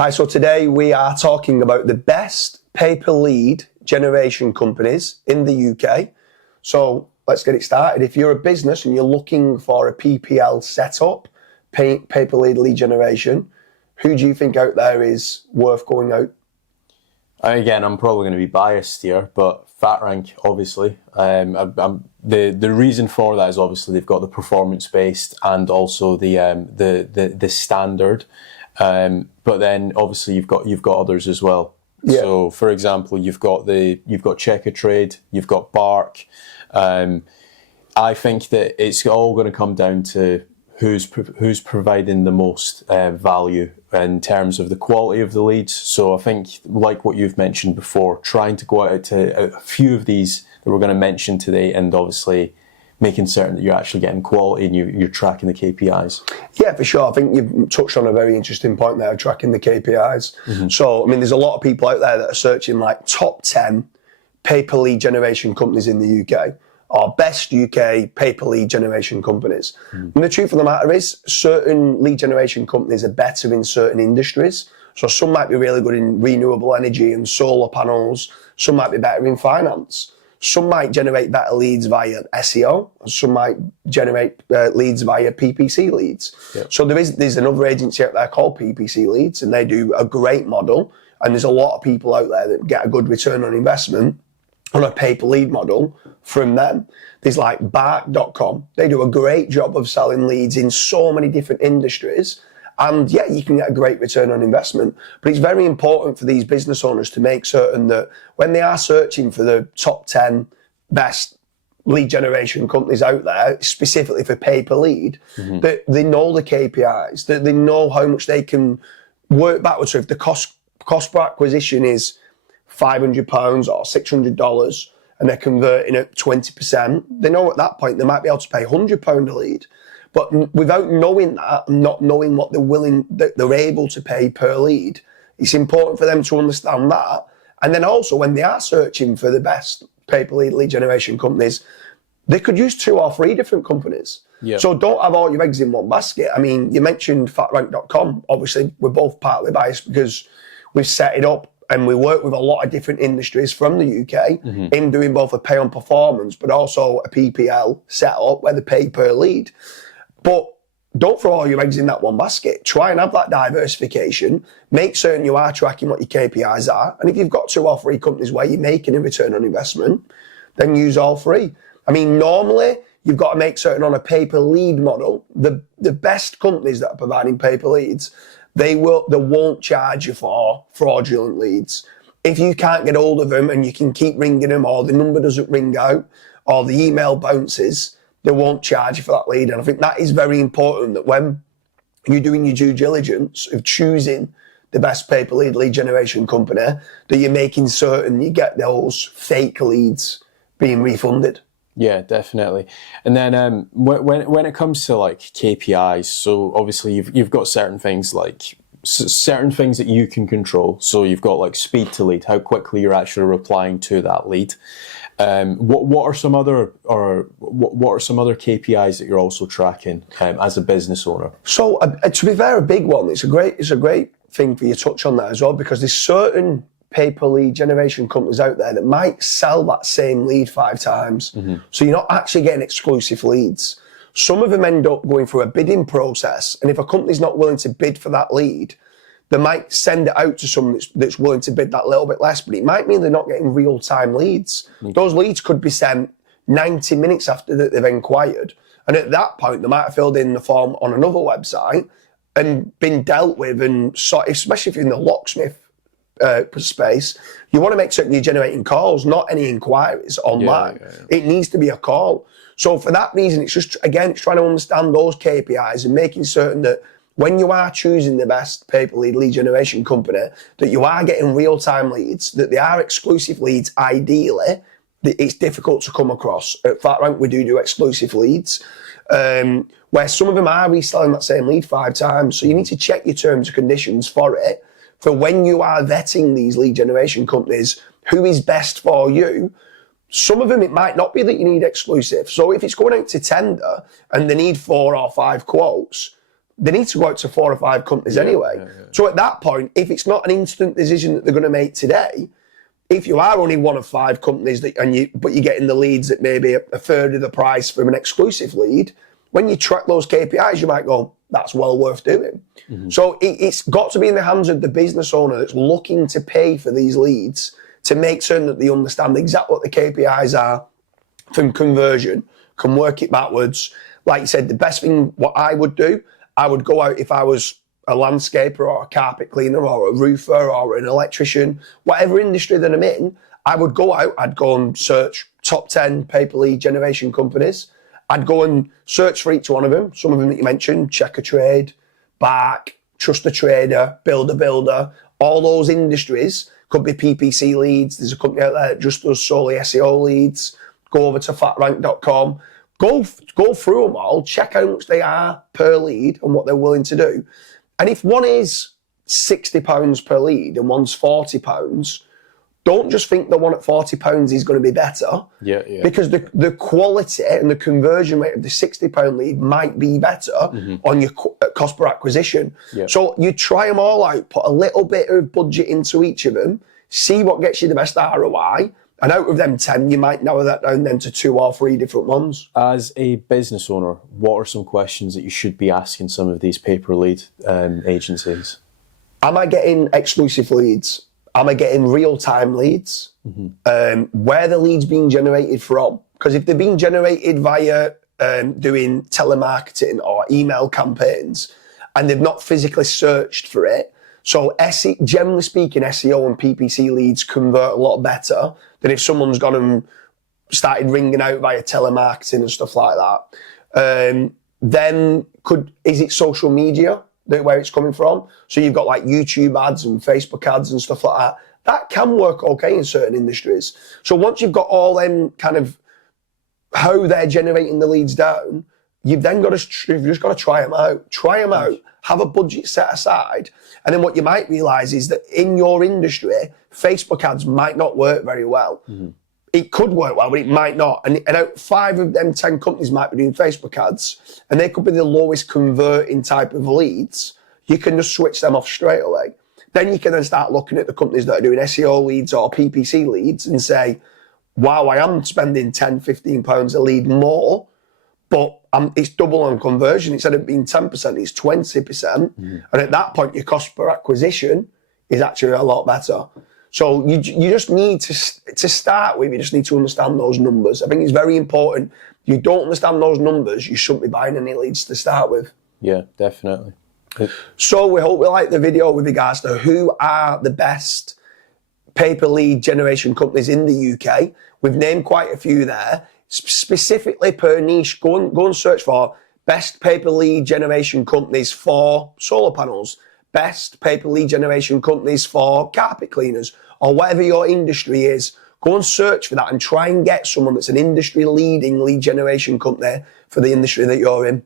Hi, so today we are talking about the best pay-per lead generation companies in the UK. So let's get it started. If you're a business and you're looking for a PPL setup, pay-per lead generation, who do you think out there is worth going out? Again, I'm probably going to be biased here, but FatRank, obviously. The reason for that is obviously they've got the performance-based and also the standard. But then obviously you've got others as well. Yeah. So for example, you've got Checkatrade, you've got Bark. I think that it's all going to come down to who's providing the most value in terms of the quality of the leads. So I think, like what you've mentioned before, trying to go out to a few of these that we're going to mention today, and obviously making certain that you're actually getting quality and you're tracking the KPIs. Yeah, for sure. I think you've touched on a very interesting point there, tracking the KPIs. Mm-hmm. So, I mean, there's a lot of people out there that are searching like top 10 pay-per-lead generation companies in the UK, or best UK pay-per-lead generation companies. Mm. And the truth of the matter is, certain lead generation companies are better in certain industries. So some might be really good in renewable energy and solar panels. Some might be better in finance. Some might generate better leads via SEO. Some might generate leads via PPC leads. Yep. So there's another agency out there called PPC Leads, and they do a great model. And there's a lot of people out there that get a good return on investment on a pay-per-lead model from them. There's like Bark.com. They do a great job of selling leads in so many different industries. And yeah, you can get a great return on investment. But it's very important for these business owners to make certain that when they are searching for the top 10 best lead generation companies out there, specifically for pay-per-lead, mm-hmm. that they know the KPIs, that they know how much they can work backwards. So if the cost per acquisition is £500 or $600 and they're converting at 20%, they know at that point they might be able to pay £100 a lead. But without knowing that, and not knowing what they're able to pay per lead, it's important for them to understand that. And then also when they are searching for the best pay-per-lead lead generation companies, they could use 2 or 3 different companies. Yep. So don't have all your eggs in one basket. I mean, you mentioned FatRank.com. Obviously, we're both partly biased because we've set it up and we work with a lot of different industries from the UK mm-hmm. in doing both a pay on performance, but also a PPL setup where they pay per lead. But don't throw all your eggs in that one basket. Try and have that diversification. Make certain you are tracking what your KPIs are. And if you've got 2 or 3 companies where you're making a return on investment, then use all 3. I mean, normally you've got to make certain on a pay-per-lead model, the best companies that are providing pay-per-leads, they won't charge you for fraudulent leads. If you can't get hold of them and you can keep ringing them, or the number doesn't ring out, or the email bounces, they won't charge you for that lead. And I think that is very important, that when you're doing your due diligence of choosing the best pay-per-lead lead generation company, that you're making certain you get those fake leads being refunded. Yeah, definitely. And then when it comes to like KPIs, so obviously you've got certain things that you can control. So you've got like speed to lead, how quickly you're actually replying to that lead. What are some other KPIs that you're also tracking as a business owner? So to be fair, a big one. It's a great thing for you to touch on that as well, because there's certain pay-per-lead generation companies out there that might sell that same lead 5 times. Mm-hmm. So you're not actually getting exclusive leads. Some of them end up going through a bidding process, and if a company's not willing to bid for that lead, they might send it out to someone that's willing to bid that little bit less, but it might mean they're not getting real-time leads. Mm-hmm. Those leads could be sent 90 minutes after that they've inquired. And at that point, they might have filled in the form on another website and been dealt with. And so, especially if you're in the locksmith space, you want to make certain you're generating calls, not any inquiries online. Yeah. It needs to be a call. So for that reason, it's just, again, it's trying to understand those KPIs and making certain that when you are choosing the best pay-per-lead lead generation company, that you are getting real-time leads, that they are exclusive leads ideally, that it's difficult to come across. At FatRank, we do exclusive leads, where some of them are reselling that same lead 5 times. So you need to check your terms and conditions for it, for when you are vetting these lead generation companies, who is best for you. Some of them, it might not be that you need exclusive. So if it's going out to tender and they need 4 or 5 quotes, they need to go out to 4 or 5 companies anyway. So at that point, if it's not an instant decision that they're going to make today, if you are only one of 5 companies but you're getting the leads at maybe a third of the price from an exclusive lead, when you track those KPIs, you might go, that's well worth doing. So it's got to be in the hands of the business owner that's looking to pay for these leads to make certain that they understand exactly what the KPIs are from conversion, can work it backwards. Like you said, the best thing, what I would do, I would go out if I was a landscaper or a carpet cleaner or a roofer or an electrician, whatever industry that I'm in, I would go out, I'd go and search top 10 pay per lead generation companies. I'd go and search for each one of them. Some of them that you mentioned, Check a Trade, Bark, Trust a Trader, Build a Builder, all those industries. Could be PPC leads. There's a company out there that just does solely SEO leads. Go over to fatrank.com. Go through them all, check how much they are per lead and what they're willing to do. And if one is £60 per lead and one's £40, don't just think the one at £40 is going to be better. Because the quality and the conversion rate of the £60 lead might be better on your cost per acquisition. So you try them all out, put a little bit of budget into each of them, see what gets you the best ROI. And out of them 10, you might narrow that down then to 2 or 3 different ones. As a business owner, what are some questions that you should be asking some of these pay-per-lead agencies? Am I getting exclusive leads? Am I getting real-time leads? Where are the leads being generated from? Because if they're being generated via doing telemarketing or email campaigns and they've not physically searched for it, so generally speaking, SEO and PPC leads convert a lot better than if someone's gone and started ringing out via telemarketing and stuff like that. Then is it social media where it's coming from? So you've got like YouTube ads and Facebook ads and stuff like that. That can work okay in certain industries. So once you've got all them kind of how they're generating the leads down, you've just got to try them out. Try them out. Have a budget set aside. And then what you might realise is that in your industry, Facebook ads might not work very well. It could work well, but it might not. And out 5 of them 10 companies might be doing Facebook ads, and they could be the lowest converting type of leads. You can just switch them off straight away. Then you can then start looking at the companies that are doing SEO leads or PPC leads and say, wow, I am spending £10, £15 a lead more, but it's double on conversion. Instead of being 10%, it's 20%. And at that point, your cost per acquisition is actually a lot better. So you just need to start with, you just need to understand those numbers. I think it's very important. If you don't understand those numbers, you shouldn't be buying any leads to start with. Yeah, definitely. So we hope you like the video with regards to who are the best pay-per-lead generation companies in the UK. We've named quite a few there. Specifically per niche, go and search for best pay-per-lead generation companies for solar panels, best pay-per-lead generation companies for carpet cleaners, or whatever your industry is. Go and search for that and try and get someone that's an industry leading lead generation company for the industry that you're in.